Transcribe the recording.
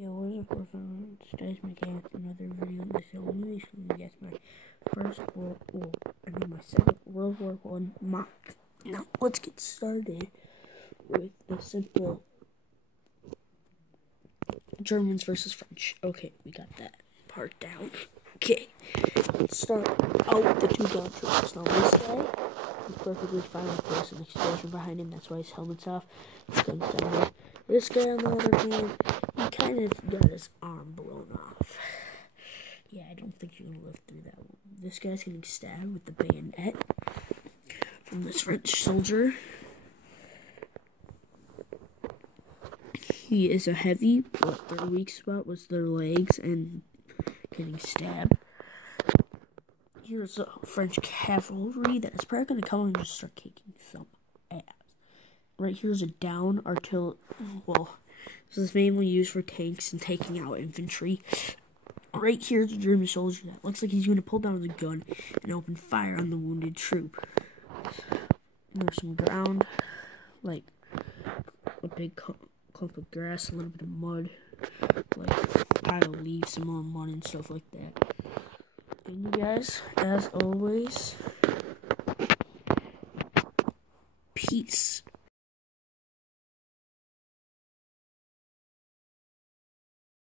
Yo, what is up, friends? Today's making another video on this illumination. Yes, my my second World War One mock. Now, let's get started with the simple Germans versus French. Okay, we got that part down. Okay, let's start out with the two gun troops. Now, this guy is perfectly fine with this, an explosion behind him. That's why his helmet's off. His gun's down there. This guy, on the other hand, he kind of got his arm blown off. Yeah, I don't think you're gonna live through that one. This guy's getting stabbed with the bayonet from this French soldier. He is a heavy, but their weak spot was their legs and getting stabbed. Here's a French cavalry that is probably gonna come and just start kicking some ass. Right here's a down artillery. Well, this is mainly used for tanks and taking out infantry. Right here's a German soldier that looks like he's going to pull down his gun and open fire on the wounded troop. There's some ground, like a big clump of grass, a little bit of mud, like a pile of leaves, some more mud and stuff like that. And you guys, as always, peace.